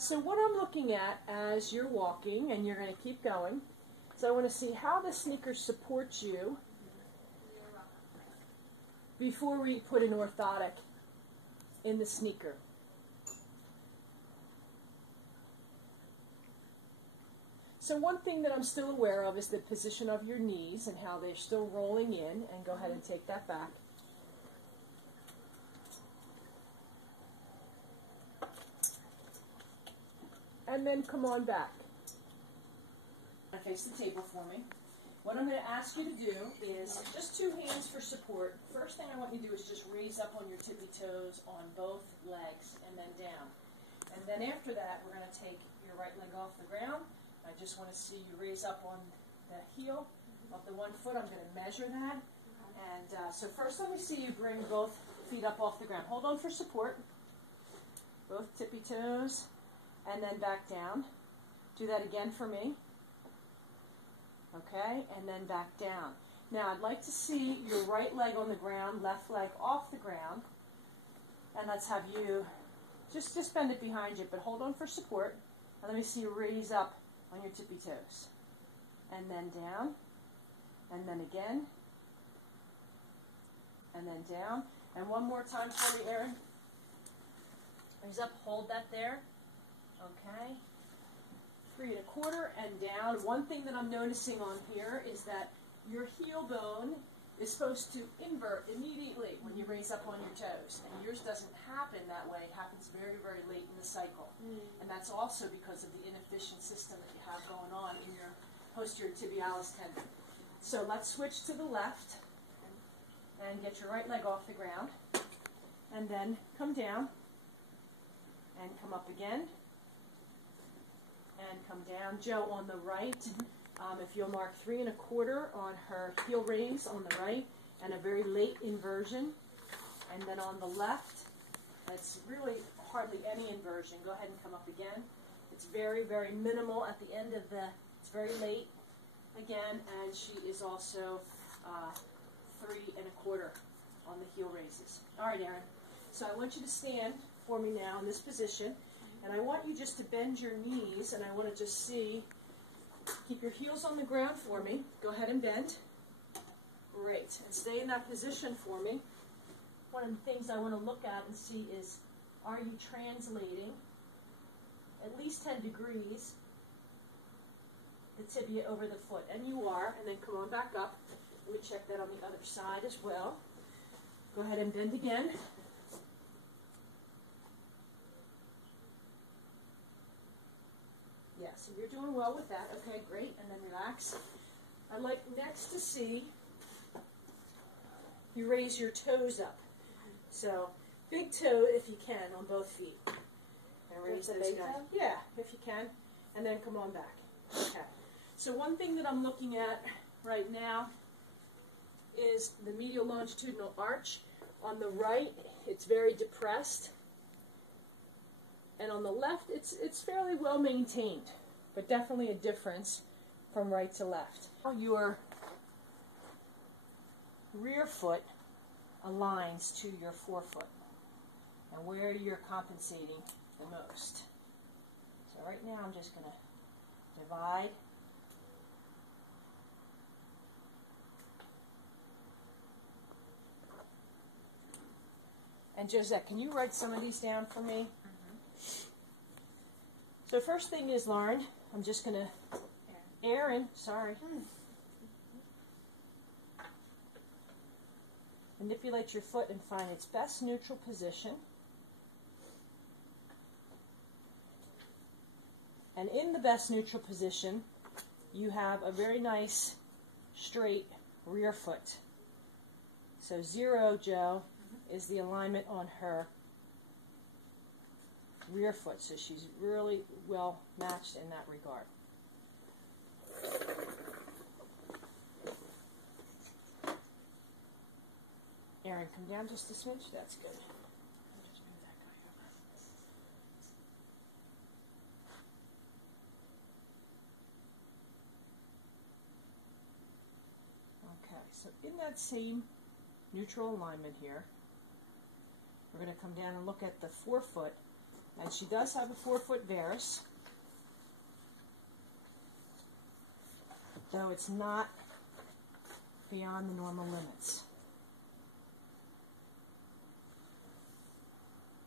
So what I'm looking at as you're walking, and you're going to keep going, so I want to see how the sneaker supports you before we put an orthotic in the sneaker. So one thing that I'm still aware of is the position of your knees and how they're still rolling in, and go ahead and take that back. And then come on back. Face the table for me. What I'm going to ask you to do is just 2 hands for support. First thing I want you to do is just raise up on your tippy toes on both legs and then down. And then after that, we're going to take your right leg off the ground. I just want to see you raise up on the heel of the one foot. I'm going to measure that. And so first let me see you bring both feet up off the ground. Hold on for support. Both tippy toes. And then back down. Do that again for me. Okay, and then back down. Now I'd like to see your right leg on the ground, left leg off the ground. And let's have you just bend it behind you, but hold on for support. And let me see you raise up on your tippy toes. And then down. And then again. And then down. And one more time for me, Erin. Raise up, hold that there. Okay. 3 1/4 and down. One thing that I'm noticing on here is that your heel bone is supposed to invert immediately when you raise up on your toes. And yours doesn't happen that way. It happens very, very late in the cycle. And that's also because of the inefficient system that you have going on in your posterior tibialis tendon. So let's switch to the left and get your right leg off the ground. And then come down and come up again. And come down. Joe on the right, if you'll mark 3 1/4 on her heel raise on the right, and a very late inversion. And then on the left, it's really hardly any inversion. Go ahead and come up again. It's very, very minimal at the end of the, it's very late again, and she is also 3 1/4 on the heel raises. All right, Erin. So I want you to stand for me now in this position. And I want you just to bend your knees, and I want to just see, keep your heels on the ground for me. Go ahead and bend. Great. And stay in that position for me. One of the things I want to look at and see is, are you translating at least 10 degrees the tibia over the foot? And you are. And then come on back up. Let me check that on the other side as well. Go ahead and bend again. Yeah, so you're doing well with that. Okay, great. And then relax. I'd like next to see you raise your toes up. So big toe if you can on both feet. And raise those down. Yeah, if you can. And then come on back. Okay. So one thing that I'm looking at right now is the medial longitudinal arch. On the right, it's very depressed. And on the left, it's fairly well maintained, but definitely a difference from right to left. Your rear foot aligns to your forefoot, and where you're compensating the most. So right now, I'm just going to divide. And Josette, can you write some of these down for me? So first thing is, Lauren, I'm just going to, Erin, sorry. Manipulate your foot and find its best neutral position. And in the best neutral position, you have a very nice straight rear foot. So 0, Joe, is the alignment on her rear foot, so she's really well matched in that regard. Erin, come down just a smidge. That's good. Just move that guy over. Okay, so in that same neutral alignment here, we're going to come down and look at the forefoot And she does have a 4-foot varus, though it's not beyond the normal limits.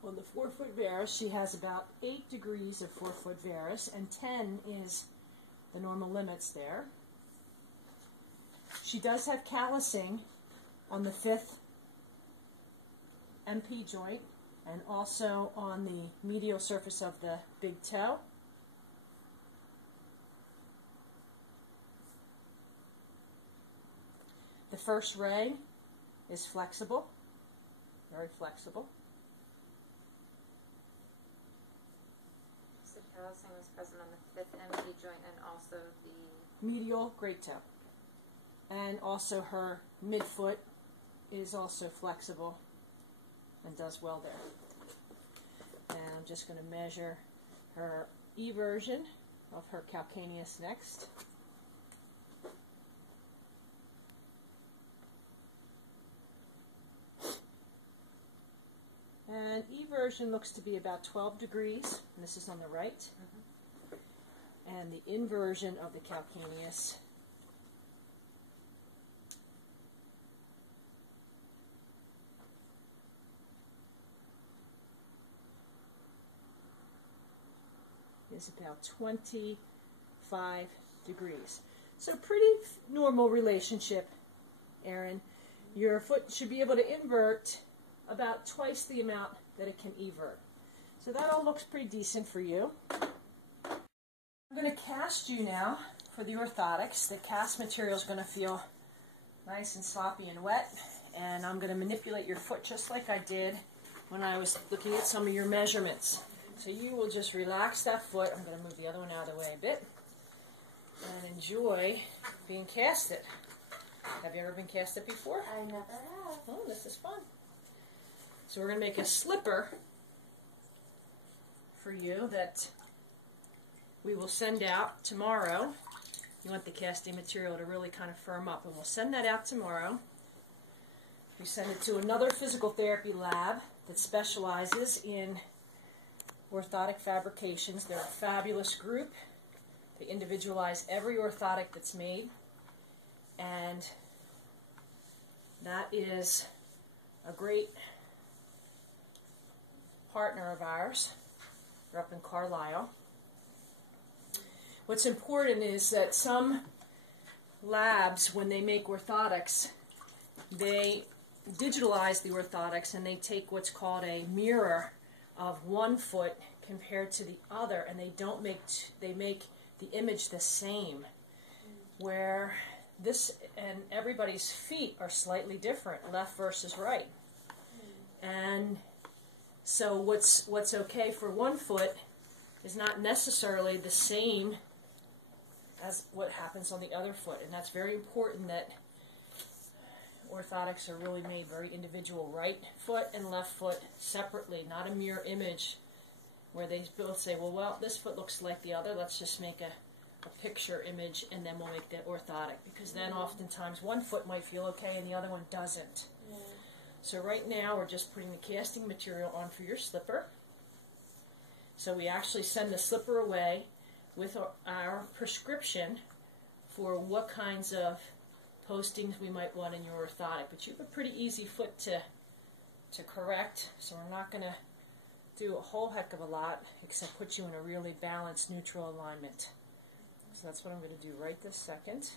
On the 4-foot varus, she has about 8 degrees of 4-foot varus, and 10 is the normal limits there. She does have callusing on the 5th MP joint and also on the medial surface of the big toe. The first ray is flexible, very flexible. So callusing was present on the 5th MP joint and also the medial great toe. And also her midfoot is also flexible and does well there. And I'm just going to measure her eversion of her calcaneus next. And eversion looks to be about 12 degrees, and this is on the right. And the inversion of the calcaneus is about 25 degrees. So pretty normal relationship, Erin. Your foot should be able to invert about twice the amount that it can evert. So that all looks pretty decent for you. I'm going to cast you now for the orthotics. The cast material is going to feel nice and sloppy and wet, and I'm going to manipulate your foot just like I did when I was looking at some of your measurements. So you will just relax that foot. I'm going to move the other one out of the way a bit and enjoy being casted. Have you ever been casted before? I never have. Oh, this is fun. So we're going to make a slipper for you that we will send out tomorrow. You want the casting material to really kind of firm up, and we'll send that out tomorrow. We send it to another physical therapy lab that specializes in orthotic fabrications. They're a fabulous group. They individualize every orthotic that's made, and that is a great partner of ours. They're up in Carlisle. What's important is that some labs, when they make orthotics, they digitalize the orthotics and they take what's called a mirror of one foot compared to the other, and they make the image the same, where this and everybody's feet are slightly different, left versus right. And so what's okay for one foot is not necessarily the same as what happens on the other foot, and that's very important that orthotics are really made very individual, right foot and left foot separately, not a mirror image where they both say, well, this foot looks like the other, let's just make a picture image and then we'll make that orthotic, because then oftentimes one foot might feel okay and the other one doesn't. So right now we're just putting the casting material on for your slipper. So we actually send the slipper away with our prescription for what kinds of postings we might want in your orthotic. But you have a pretty easy foot to correct, so we're not going to do a whole heck of a lot except put you in a really balanced, neutral alignment. So that's what I'm going to do right this second.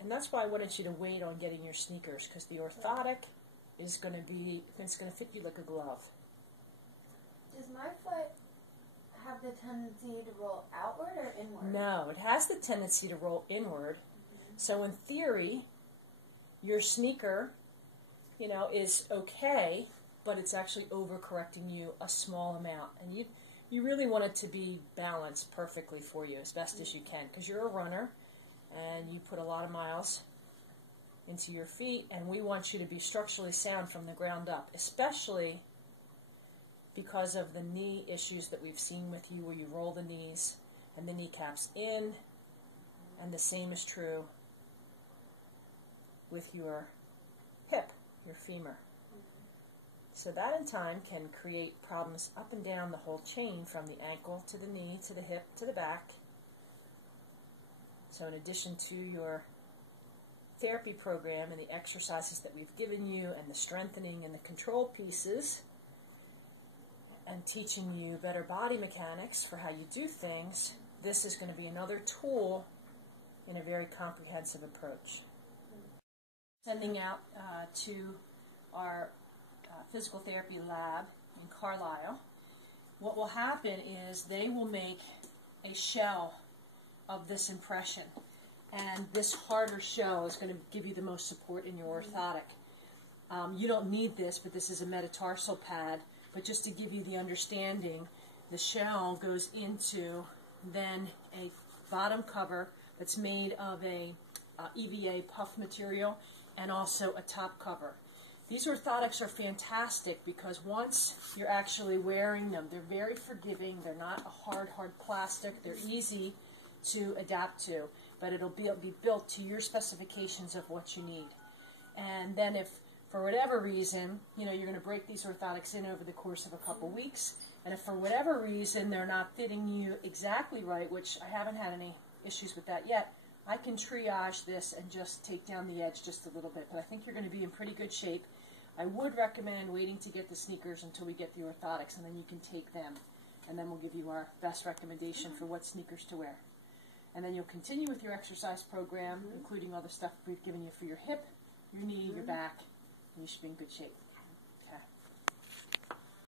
And that's why I wanted you to wait on getting your sneakers, because the orthotic is going to fit you like a glove. Does my foot have the tendency to roll outward or inward? No, it has the tendency to roll inward. So in theory, your sneaker, is okay, but it's actually overcorrecting you a small amount. And you really want it to be balanced perfectly for you as best as you can, because you're a runner and you put a lot of miles into your feet, and we want you to be structurally sound from the ground up, especially because of the knee issues that we've seen with you, where you roll the knees and the kneecaps in, and the same is true with your hip, your femur. So that in time can create problems up and down the whole chain, from the ankle to the knee to the hip to the back. So in addition to your therapy program and the exercises that we've given you and the strengthening and the control pieces and teaching you better body mechanics for how you do things, this is going to be another tool in a very comprehensive approach. Sending out to our physical therapy lab in Carlisle, what will happen is they will make a shell of this impression, and this harder shell is going to give you the most support in your orthotic. You don't need this, but this is a metatarsal pad, but just to give you the understanding, the shell goes into then a bottom cover that's made of a EVA puff material and also a top cover. These orthotics are fantastic because once you're actually wearing them, they're very forgiving. They're not a hard plastic. They're easy to adapt to, but it'll be built to your specifications of what you need. And then if, for whatever reason, you're going to break these orthotics in over the course of a couple weeks, and if for whatever reason they're not fitting you exactly right, which I haven't had any issues with that yet, I can triage this and just take down the edge just a little bit, but I think you're going to be in pretty good shape. I would recommend waiting to get the sneakers until we get the orthotics, and then you can take them, and then we'll give you our best recommendation for what sneakers to wear. And then you'll continue with your exercise program, including all the stuff we've given you for your hip, your knee, your back, and you should be in good shape.